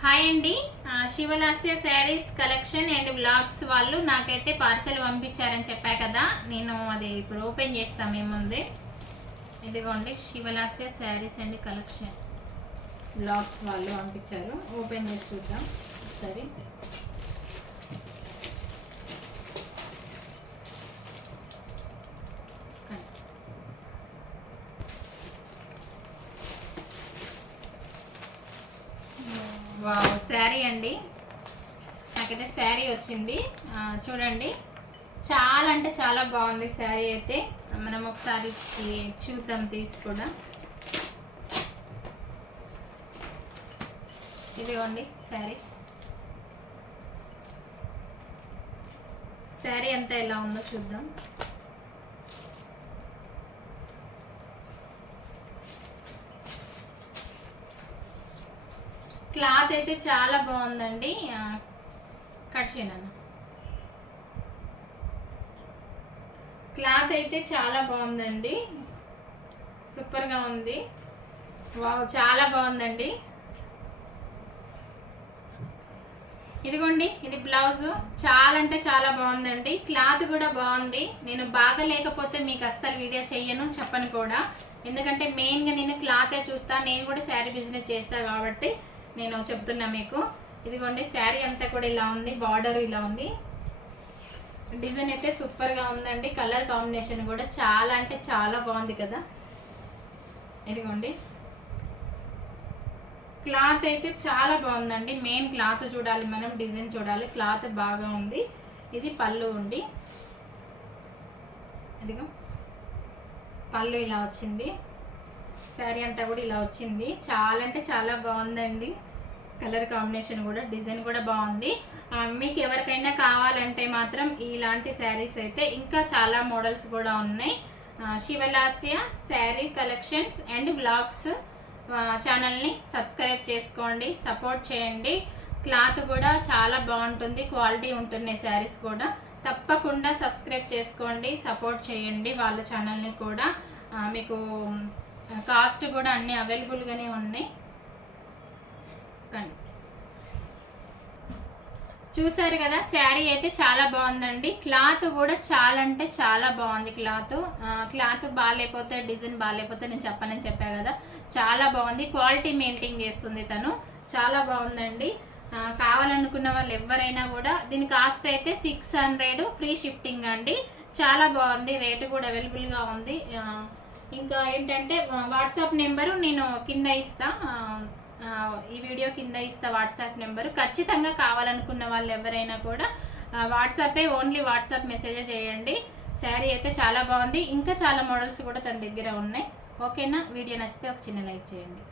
Hi అండి. Sivalasya saris collection and blogs వాళ్ళు నాకైతే పార్సెల్ పంపించారని చెప్పా కదా. నేను అది ఇప్పుడు ఓపెన్ చేస్తాం ఏముంది ఇదిగోండి Sivalasya saris and collection. Blogs వాళ్ళు పంపించారు. ఓపెన్ చేసి చూద్దాం. సరే. వావ్ శారీ అండి. నాకైతే శారీ వచ్చింది. చూడండి. చాలా అంటే చాలా బాగుంది శారీ అయితే. మనం ఒకసారి చూద్దాం తీసి కూడా. ఇదిగోండి శారీ. శారీ అంతా ఎలా ఉందో చూద్దాం. క్లాత్ అయితే చాలా బాగుందండి. కట్ చేయను క్లాత్ అయితే చాలా బాగుందండి. సూపర్గా ఉంది. వావ్ చాలా బాగుందండి. ఇదిగోండి ఇది బ్లౌజ్. చాలా అంటే చాలా బాగుందండి. క్లాత్ కూడా బాగుంది. నేను బాగా లేకపోతే మీకు అస్సలు వీడియో చెయ్యను చెప్పను కూడా. ఎందుకంటే మెయిన్గా నేను క్లాతే చూస్తా నేను కూడా శారీ బిజినెస్ చేస్తా కాబట్టి నేను చెప్తున్నా మీకు. ఇదిగోండి శారీ అంతా కూడా ఇలా ఉంది బార్డర్ ఇలా ఉంది. డిజైన్ అయితే సూపర్గా ఉందండి. కలర్ కాంబినేషన్ కూడా చాలా అంటే చాలా బాగుంది కదా. ఇదిగోండి. క్లాత్ అయితే చాలా బాగుందండి. మెయిన్ క్లాత్ చూడాలి మనం డిజైన్ చూడాలి. క్లాత్ బాగా ఉంది. ఇది పళ్ళు ఉండి ఇదిగో. పళ్ళు ఇలా వచ్చింది. శారీ అంతా కూడా ఇలా వచ్చింది. చాలా అంటే చాలా బాగుందండి. కలర్ కాంబినేషన్ కూడా డిజైన్ కూడా బాగుంది. మీకు ఎవరికైనా కావాలంటే మాత్రం ఇలాంటి శారీస్ అయితే ఇంకా చాలా మోడల్స్ కూడా ఉన్నాయి. Sivalasya sari collections and blogs ఛానల్ని సబ్స్క్రైబ్ చేసుకోండి సపోర్ట్ చేయండి. క్లాత్ కూడా చాలా బాగుంటుంది క్వాలిటీ ఉంటున్నాయి శారీస్ కూడా. తప్పకుండా సబ్స్క్రైబ్ చేసుకోండి సపోర్ట్ చేయండి వాళ్ళ ఛానల్ని కూడా. మీకు కాస్ట్ కూడా అన్నీ అవైలబుల్గానే ఉన్నాయి. కానీ చూసారు కదా శారీ అయితే చాలా బాగుందండి. క్లాత్ కూడా చాలా అంటే చాలా బాగుంది క్లాత్. క్లాత్ బాగాలేకపోతే డిజైన్ బాగాలేకపోతే నేను చెప్పనని చెప్పా కదా. చాలా బాగుంది. క్వాలిటీ మెయింటైన్ చేస్తుంది తను. చాలా బాగుందండి. కావాలనుకున్న వాళ్ళు ఎవరైనా కూడా దీని కాస్ట్ అయితే సిక్స్ హండ్రెడ్ ఫ్రీ షిఫ్టింగ్ అండి. చాలా బాగుంది. రేటు కూడా అవైలబుల్గా ఉంది. ఇంకా ఏంటంటే వాట్సాప్ నెంబరు నేను కింద ఇస్తాను ఈ వీడియో కింద ఇస్తా వాట్సాప్ నెంబరు. ఖచ్చితంగా కావాలనుకున్న వాళ్ళు ఎవరైనా కూడా వాట్సాపే ఓన్లీ వాట్సాప్ మెసేజ్ చేయండి. శారీ అయితే చాలా బాగుంది. ఇంకా చాలా మోడల్స్ కూడా తన దగ్గర ఉన్నాయి. ఓకేనా? వీడియో నచ్చితే ఒక చిన్న లైక్ చేయండి.